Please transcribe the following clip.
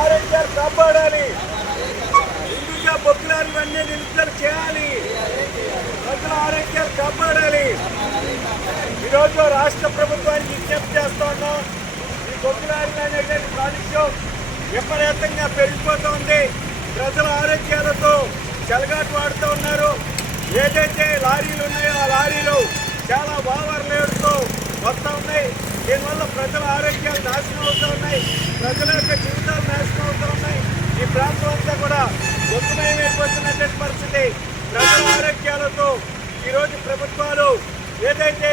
ఆరోగ్యాలు కాపాడాలి. ఇందుగా బొక్కులారివన్నీ నిలుపుదల చేయాలి. ప్రజల ఆరోగ్యాలు కాపాడాలి. ఈరోజు రాష్ట్ర ప్రభుత్వానికి విజ్ఞప్తి చేస్తా ఉన్నాం. ఈ బొక్కులారీలు అనేటువంటి కాలుష్యం విపరీతంగా పెరిగిపోతుంది. ప్రజల ఆరోగ్యాలతో చెలగాటు వాడుతూ ఉన్నారు. ఏదైతే లారీలు ఉన్నాయో ఆ లారీలు చాలా ఓవర్లోడ్తో వస్తూ ఉన్నాయి. దీనివల్ల ప్రజల ఆరోగ్యాలు నాశనం అవుతూ ఉన్నాయి. ప్రజల యొక్క జీవితాలు నాశనం అవుతూ ఉన్నాయి. ఈ ప్రాంతం అంతా కూడా దుఃఖమయమైపోతున్నటువంటి పరిస్థితి. ప్రజల ఆరోగ్యాలతో ఈరోజు ప్రభుత్వాలు ఏదైతే